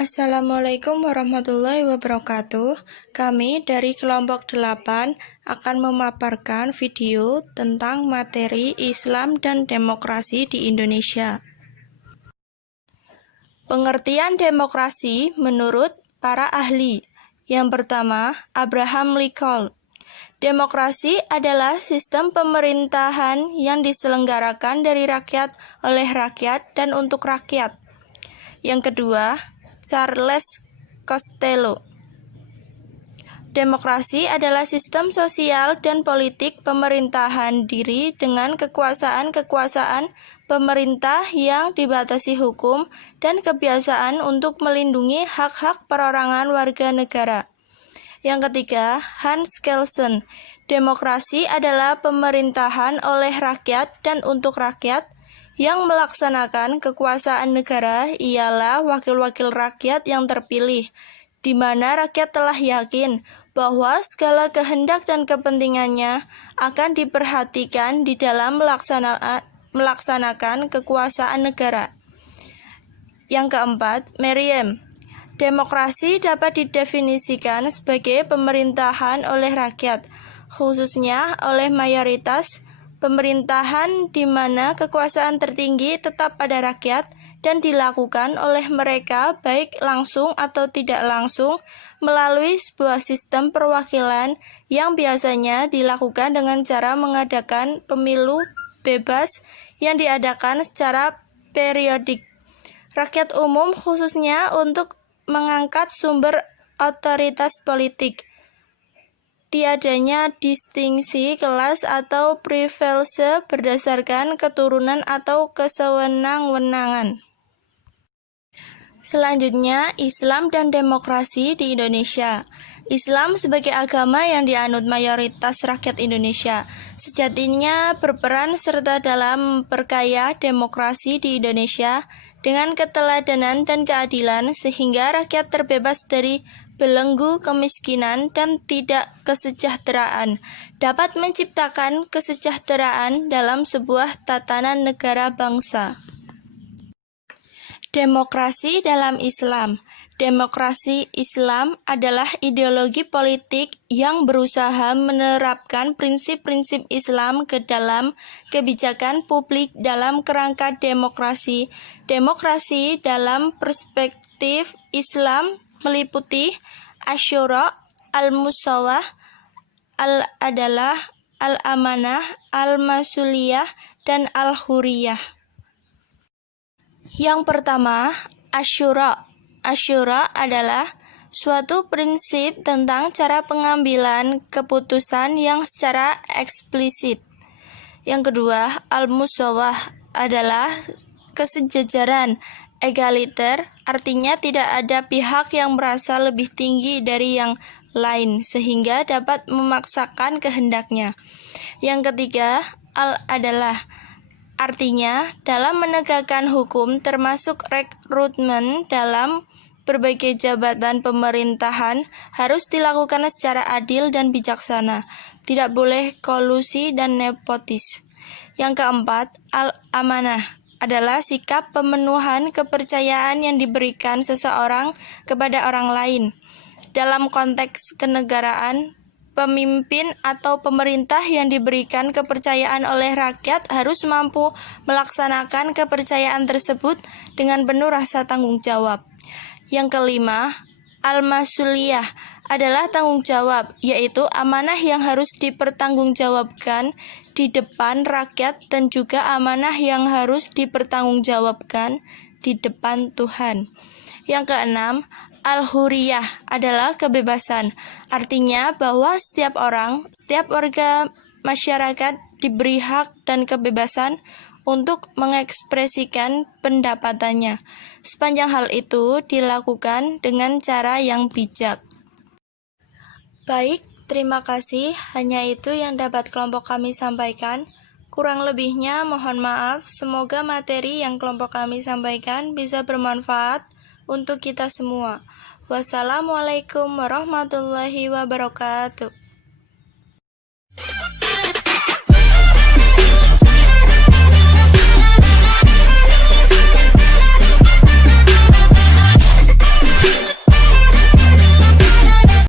Assalamualaikum warahmatullahi wabarakatuh. Kami dari kelompok 8 akan memaparkan video tentang materi Islam dan demokrasi di Indonesia. Pengertian demokrasi menurut para ahli. Yang pertama, Abraham Lincoln. Demokrasi adalah sistem pemerintahan yang diselenggarakan dari rakyat, oleh rakyat, dan untuk rakyat. Yang kedua, Charles Costello. Demokrasi adalah sistem sosial dan politik pemerintahan diri dengan kekuasaan pemerintah yang dibatasi hukum dan kebiasaan untuk melindungi hak-hak perorangan warga negara. Yang ketiga, Hans Kelsen. Demokrasi adalah pemerintahan oleh rakyat dan untuk rakyat. Yang melaksanakan kekuasaan negara ialah wakil-wakil rakyat yang terpilih, di mana rakyat telah yakin bahwa segala kehendak dan kepentingannya akan diperhatikan di dalam melaksanakan kekuasaan negara. Yang keempat, Merriam. Demokrasi dapat didefinisikan sebagai pemerintahan oleh rakyat, khususnya oleh mayoritas, pemerintahan di mana kekuasaan tertinggi tetap pada rakyat dan dilakukan oleh mereka baik langsung atau tidak langsung melalui sebuah sistem perwakilan yang biasanya dilakukan dengan cara mengadakan pemilu bebas yang diadakan secara periodik. Rakyat umum khususnya untuk mengangkat sumber otoritas politik. Tiadanya distingsi kelas atau privilege berdasarkan keturunan atau kesewenang-wenangan. Selanjutnya, Islam dan demokrasi di Indonesia. Islam sebagai agama yang dianut mayoritas rakyat Indonesia sejatinya berperan serta dalam memperkaya demokrasi di Indonesia dengan keteladanan dan keadilan sehingga rakyat terbebas dari belenggu kemiskinan dan tidak kesejahteraan, dapat menciptakan kesejahteraan dalam sebuah tatanan negara bangsa. Demokrasi dalam Islam. Demokrasi Islam adalah ideologi politik yang berusaha menerapkan prinsip-prinsip Islam ke dalam kebijakan publik dalam kerangka demokrasi. Demokrasi dalam perspektif Islam meliputi Asyura, Al-Musawah, Al-Adalah, Al-Amanah, Al-Masuliyah, dan Al-Huriyah. Yang pertama, Asyura. Asyura adalah suatu prinsip tentang cara pengambilan keputusan yang secara eksplisit. Yang kedua, Al-Musawah adalah kesejajaran, egaliter, artinya tidak ada pihak yang merasa lebih tinggi dari yang lain sehingga dapat memaksakan kehendaknya. Yang ketiga, Al-Adalah, artinya dalam menegakkan hukum termasuk rekrutmen dalam berbagai jabatan pemerintahan harus dilakukan secara adil dan bijaksana, tidak boleh kolusi dan nepotis. Yang keempat, Al-Amanah adalah sikap pemenuhan kepercayaan yang diberikan seseorang kepada orang lain. Dalam konteks kenegaraan, pemimpin atau pemerintah yang diberikan kepercayaan oleh rakyat harus mampu melaksanakan kepercayaan tersebut dengan penuh rasa tanggung jawab. Yang kelima, Al-Masuliyah adalah tanggung jawab, yaitu amanah yang harus dipertanggungjawabkan di depan rakyat dan juga amanah yang harus dipertanggungjawabkan di depan Tuhan. Yang keenam, Al-Huriyah adalah kebebasan, artinya bahwa setiap orang, setiap warga masyarakat diberi hak dan kebebasan untuk mengekspresikan pendapatannya. Sepanjang hal itu dilakukan dengan cara yang bijak. Baik, terima kasih. Hanya itu yang dapat kelompok kami sampaikan. Kurang lebihnya mohon maaf. Semoga materi yang kelompok kami sampaikan bisa bermanfaat untuk kita semua. Wassalamualaikum warahmatullahi wabarakatuh.